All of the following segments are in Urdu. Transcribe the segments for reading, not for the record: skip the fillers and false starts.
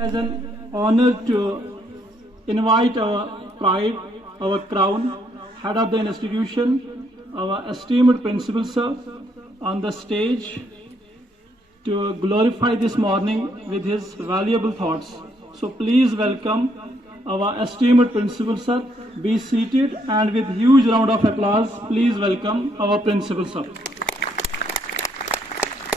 As an honor to invite our pride, our crown, head of the institution, our esteemed principal sir, on the stage to glorify this morning with his valuable thoughts. So please welcome our esteemed principal sir. Be seated and with huge round of applause, please welcome our principal sir.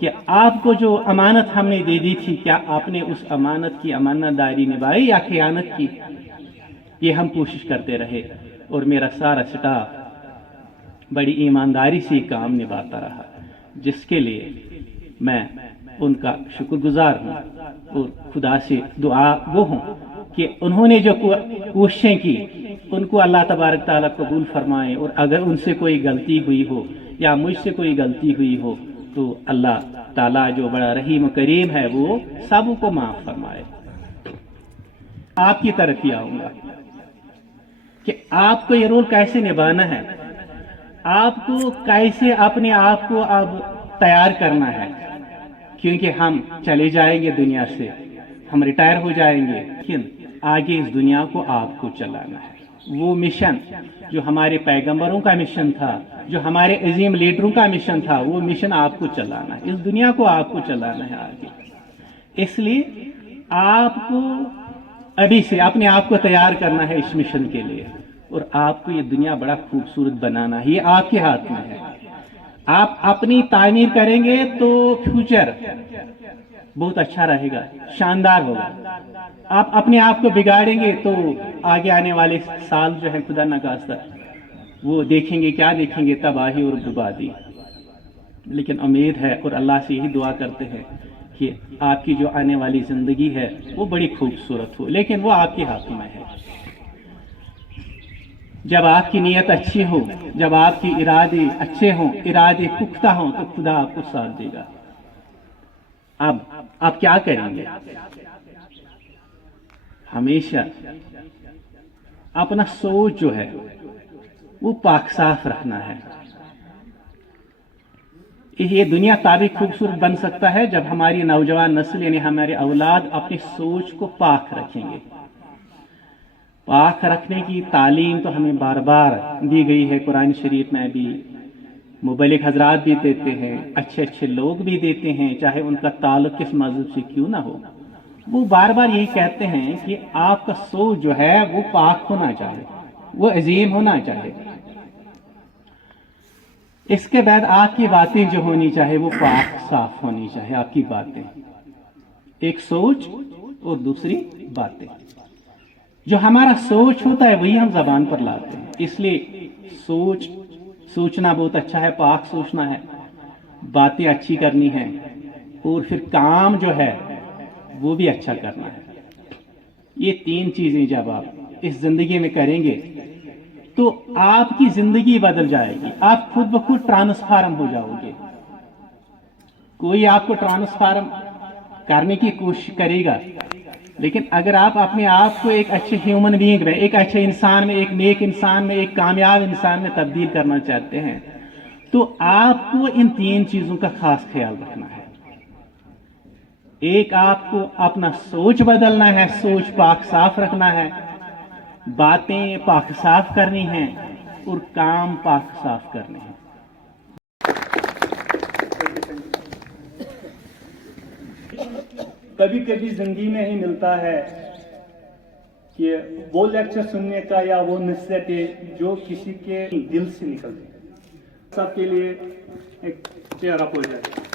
کہ آپ کو جو امانت ہم نے دے دی تھی کیا آپ نے اس امانت کی امانت داری نبھائی یا خیانت کی؟ یہ ہم کوشش کرتے رہے اور میرا سارا سٹاف بڑی ایمانداری سے کام نبھاتا رہا، جس کے لیے میں ان کا شکر گزار ہوں اور خدا سے دعا وہ ہوں کہ انہوں نے جو کوششیں کی ان کو اللہ تبارک تعالیٰ قبول فرمائے، اور اگر ان سے کوئی غلطی ہوئی ہو یا مجھ سے کوئی غلطی ہوئی ہو تو اللہ تعالیٰ جو بڑا رحیم و کریم ہے وہ سب کو معاف فرمائے۔ آپ کی طرف ہی آؤں گا کہ آپ کو یہ رول کیسے نبھانا ہے، آپ کو کیسے اپنے آپ کو اب تیار کرنا ہے، کیونکہ ہم چلے جائیں گے دنیا سے، ہم ریٹائر ہو جائیں گے، لیکن آگے اس دنیا کو آپ کو چلانا ہے۔ وہ مشن جو ہمارے پیغمبروں کا مشن تھا، جو ہمارے عظیم لیڈروں کا مشن تھا، وہ مشن آپ کو چلانا ہے، اس دنیا کو آپ کو چلانا ہے آگے۔ اس لیے آپ کو ابھی سے اپنے آپ کو تیار کرنا ہے اس مشن کے لیے، اور آپ کو یہ دنیا بڑا خوبصورت بنانا ہے، یہ آپ کے ہاتھ میں ہے۔ آپ اپنی تعمیر کریں گے تو فیوچر بہت اچھا رہے گا، شاندار ہوگا۔ آپ اپنے آپ کو بگاڑیں گے تو آگے آنے والے سال جو ہے خدا نخواستہ وہ دیکھیں گے، کیا دیکھیں گے؟ تباہی اور بربادی۔ لیکن امید ہے اور اللہ سے یہی دعا کرتے ہیں کہ آپ کی جو آنے والی زندگی ہے وہ بڑی خوبصورت ہو، لیکن وہ آپ کے ہاتھ میں ہے۔ جب آپ کی نیت اچھی ہو، جب آپ کے ارادے اچھے ہوں، ارادے پختہ ہوں، تو خدا آپ کو ساتھ دے گا۔ اب آپ کیا کریں گے؟ ہمیشہ اپنا سوچ جو ہے وہ پاک صاف رکھنا ہے۔ یہ دنیا تابع خوبصورت بن سکتا ہے جب ہماری نوجوان نسل یعنی ہمارے اولاد اپنی سوچ کو پاک رکھیں گے۔ پاک رکھنے کی تعلیم تو ہمیں بار بار دی گئی ہے، قرآن شریف میں بھی مبلغ حضرات بھی دیتے ہیں، اچھے اچھے لوگ بھی دیتے ہیں، چاہے ان کا تعلق کس مذہب سے کیوں نہ ہو، وہ بار بار یہی کہتے ہیں کہ آپ کا سوچ جو ہے وہ پاک ہونا چاہیے، وہ عظیم ہونا چاہیے۔ اس کے بعد آپ کی باتیں جو ہونی چاہیے وہ پاک صاف ہونی چاہیے۔ آپ کی باتیں، ایک سوچ اور دوسری باتیں۔ جو ہمارا سوچ ہوتا ہے وہی ہم زبان پر لاتے ہیں، اس لیے سوچنا بہت اچھا ہے، پاک سوچنا ہے، باتیں اچھی کرنی ہیں، اور پھر کام جو ہے وہ بھی اچھا کرنا ہے۔ یہ تین چیزیں جب آپ اس زندگی میں کریں گے تو آپ کی زندگی بدل جائے گی، آپ خود بخود ٹرانسفارم ہو جاؤ گے۔ کوئی آپ کو ٹرانسفارم کرنے کی کوشش کرے گا، لیکن اگر آپ اپنے آپ کو ایک اچھے ہیومن بینگ میں، ایک اچھے انسان میں، ایک نیک انسان میں، ایک کامیاب انسان میں تبدیل کرنا چاہتے ہیں تو آپ کو ان تین چیزوں کا خاص خیال رکھنا ہے۔ ایک، آپ کو اپنا سوچ بدلنا ہے، سوچ پاک صاف رکھنا ہے، باتیں پاک صاف کرنی ہیں، اور کام پاک صاف کرنے ہیں۔ کبھی کبھی زندگی میں ہی ملتا ہے کہ وہ لیکچر سننے کا یا وہ نصیحتیں جو کسی کے دل سے نکلتی ہیں۔ سب کے لیے ایک چیئر اپ ہو جائے۔